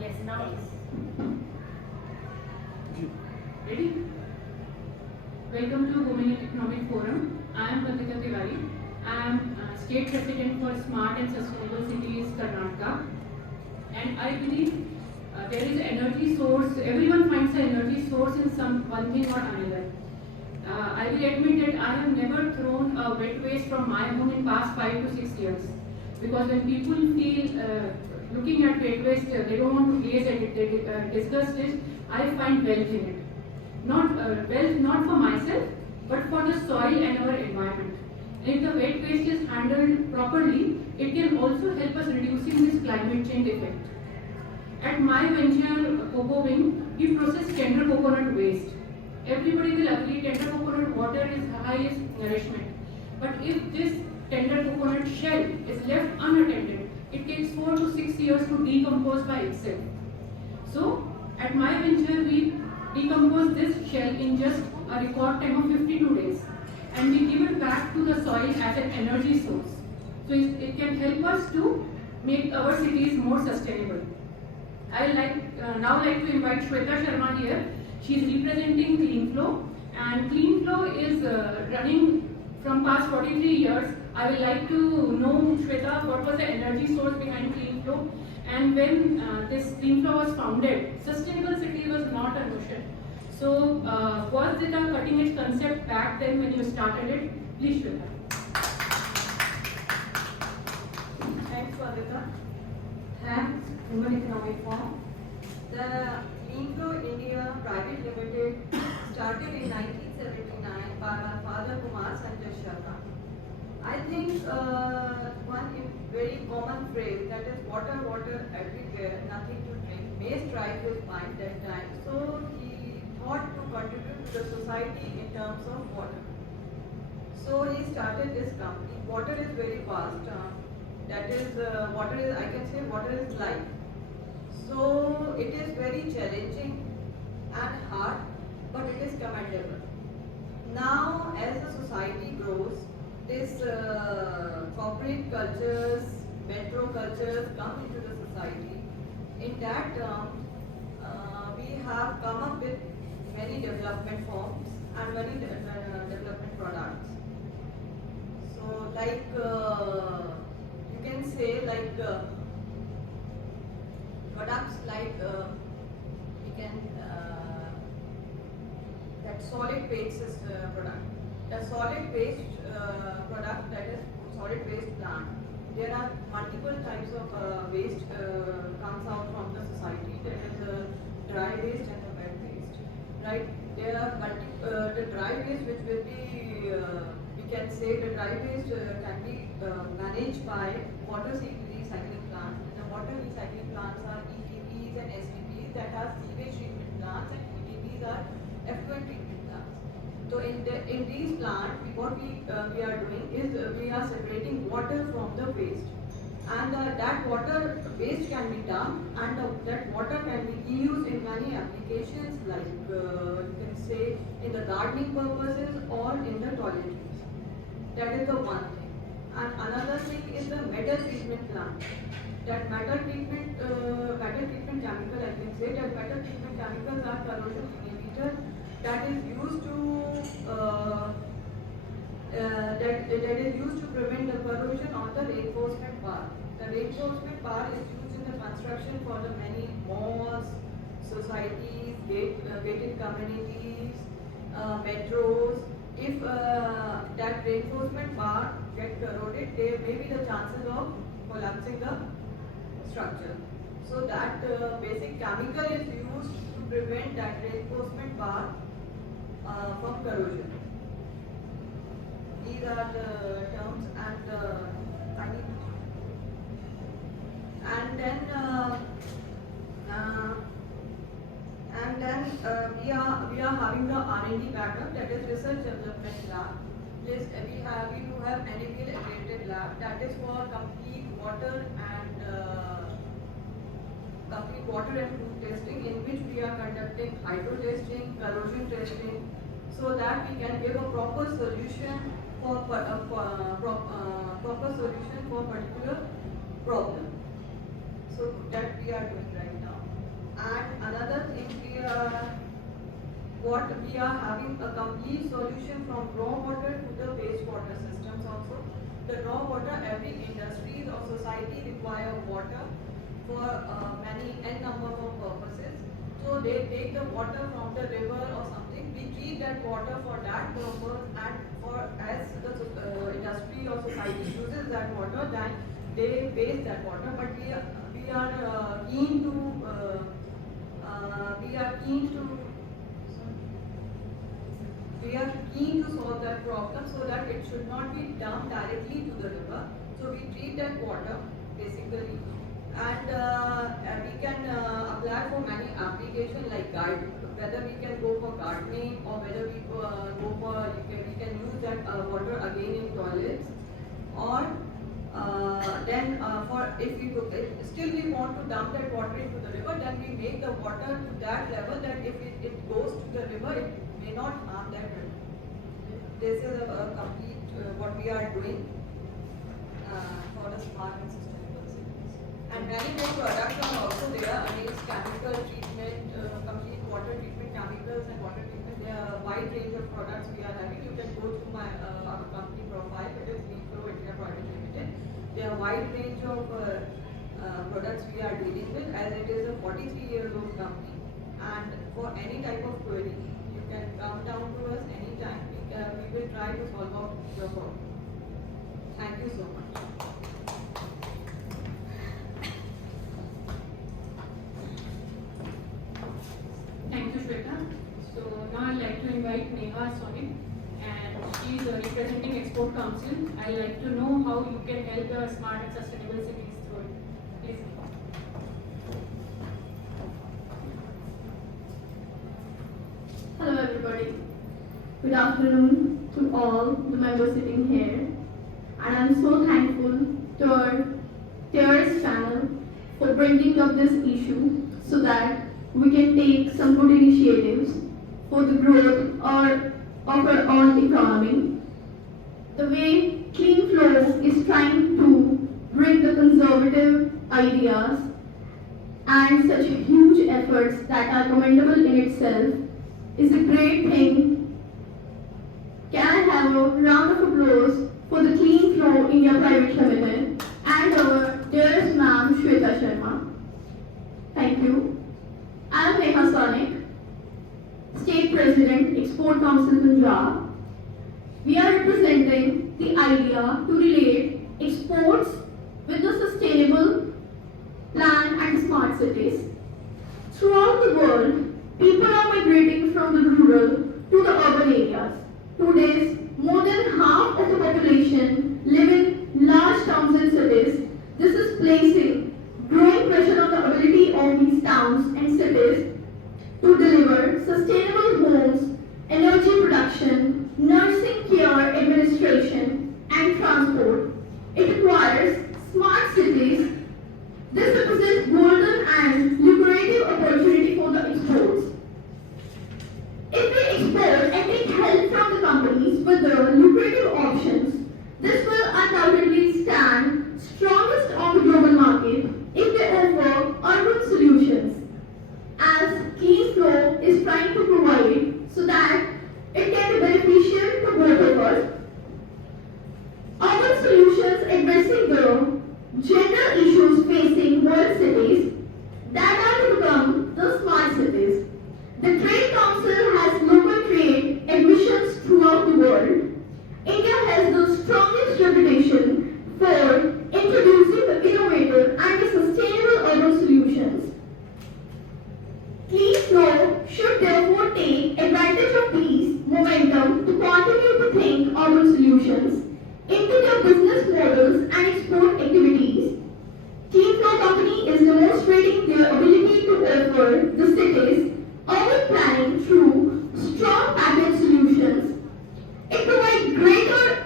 Yes, now yes. Ready? Welcome to Women in Economic Forum. I am Pratika Tiwari. I am State President for Smart and Sustainable Cities, Karnataka. And I believe there is energy source. Everyone finds an energy source in some one thing or another. I will admit that I have never thrown a wet waste from my home in past 5 to 6 years. Because when people feel looking at wet waste, they don't want to gaze at it, they disgust it, I find wealth in it. Not wealth not for myself, but for the soil and our environment. If the wet waste is handled properly, it can also help us reducing this climate change effect. At my venture, Cocoa Wing, we process tender coconut waste. Everybody will agree tender coconut water is highest nourishment. But if this tender coconut shell is left unattended, it takes 4 to 6 years to decompose by itself. So, at my venture, we decompose this shell in just a record time of 52 days. And we give it back to the soil as an energy source. So, it can help us to make our cities more sustainable. I would now like to invite Shweta Sharma here. She is representing Clean Flow, and Clean Flow is running from past 43 years. I would like to know, Shweta, what was the energy source behind Clean Flow, and when this Clean Flow was founded, sustainable city was not a notion. So, was it a cutting edge concept back then when you started it? Please, Shweta. Thanks, Swadhika. Thanks, Women Economic Forum. The Clean Flow India Private Limited started in 1979 by my father Kumar Sanjay Sharma. I think one very common phrase, that is water, water everywhere, nothing to drink, may strike his mind that time. So he thought to contribute to the society in terms of water. So he started this company. Water is very vast. That is, water is, I can say, water is life. So it is very challenging and hard, but it is commendable. Now, as the society grows, this corporate cultures, metro cultures come into the society. In that term, we have come up with many development forms and many development products. So, like you can say, like products like we can that solid waste product. The solid waste product, that is solid waste plant. There are multiple types of waste comes out from the society. There is dry waste and the wet waste, right? There are the dry waste which will be we can say the dry waste can be managed by water recycling plants. And the water recycling plants are ETPs and STPs that are sewage treatment plants, and ETPs are effluent treatment plants. So in these plants, what we are doing is we are separating water from the waste, and that water waste can be dumped, and that water can be used in many applications, like you can say in the gardening purposes or in the toiletries. That is the one thing. And another thing is the metal treatment plant. That metal treatment chemical, I can say that metal treatment chemicals are corrosion inhibitor that is used to prevent the corrosion of the reinforcement bar. The reinforcement bar is used in the construction for the many malls, societies, gated communities, metros. If that reinforcement bar gets corroded, there may be the chances of collapsing the structure. So that basic chemical is used to prevent that reinforcement bar from corrosion. These are the terms, and then we are having the R&D backup, that is research development lab. Yes, we do have NABL accredited lab, that is for complete water and food testing, in which we are conducting hydro testing, corrosion testing, so that we can give a proper solution for particular problem. So that we are doing right now. And another thing, we are having a complete solution from raw water to the wastewater systems also. The raw water, every industry or society require water for many n number of purposes. So they take the water from the river or something. We treat that water for that purpose, and for as the industry or society uses that water, then they waste that water. But we are keen to solve that problem so that it should not be dumped directly to the river. So we treat that water basically, and we can apply for many applications like whether we can go for gardening, or whether we we can use that water again in toilets, or then for if still we want to dump that water into the river, then we make the water to that level that if it goes to the river, it may not harm that river. This is a complete what we are doing for the smart and sustainable cities. And many more products are also there against chemical treatment, complete water treatment, chemicals and water treatment. There are a wide range of products we are having. You can go to our company profile. It is WEF India Private Limited. There are a wide range of products we are dealing with, as it is a 43-year-old company. And for any type of query, you can come down to us anytime. We will try to solve out your problem. Thank you so much. Thank you, Shweta. So now I'd like to invite Neha Sonic, and she is representing Export Council. I'd like to know how you can help the smart and sustainable cities through it. Please. Hello everybody. Good afternoon to all the members sitting here. And I'm so thankful to our TEARS channel for bringing up this issue so that we can take some good initiatives for the growth of our own economy. The way Clean Flow is trying to bring the conservative ideas and such huge efforts that are commendable in itself is a great thing. Can I have a round of applause for the Clean Flow India Private Limited and our dearest ma'am Shweta Sharma. Thank you. I am Neha Sonic, State President, Export Council Punjab. We are representing the idea to relate exports with the sustainable plan and smart cities. Throughout the world, people are migrating from the rural to the urban areas. Today, more than half of the population live in large towns and cities. This is placing growing pressure on the ability of these towns and cities to deliver sustainable homes, energy production, nursing care administration, and transport. It requires smart cities. This represents golden and lucrative opportunity for the exports. If we export and take help from the companies with the lucrative options, this will undoubtedly stand strongest on the global market if they offer urban solutions, as Clean Flow is trying to provide so that it can be beneficial to both of us. Urban solutions addressing the general issues facing world cities that are to become the smart cities. The Trade Council has local trade admissions throughout the world. India has the strongest reputation for introducing the innovative and the sustainable urban solutions. Clean Flow should therefore take advantage of these momentum to continue to think urban solutions into their business models and export activities. Clean Flow Company is demonstrating their ability to offer the cities urban planning through strong package solutions. It provides greater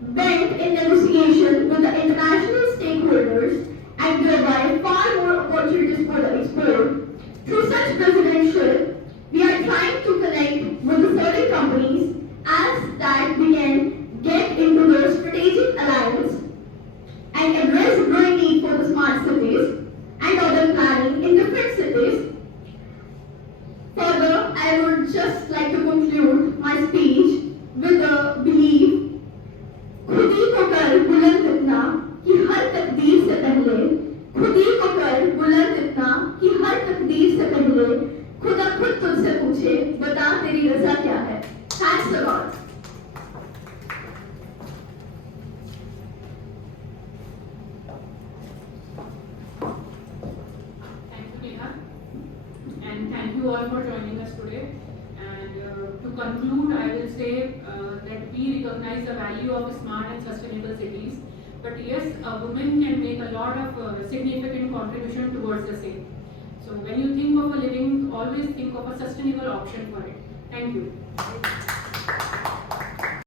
bent in negotiation with the international stakeholders and thereby far more opportunities for the export. Through such presidential, we are trying to connect with the certain companies as that we can Thanks a lot. Thank you, Neha. And thank you all for joining us today. And to conclude, I will say that we recognize the value of smart and sustainable cities. But yes, a woman can make a lot of significant contribution towards the same. So when you think of a living, always think of a sustainable option for it. Thank you.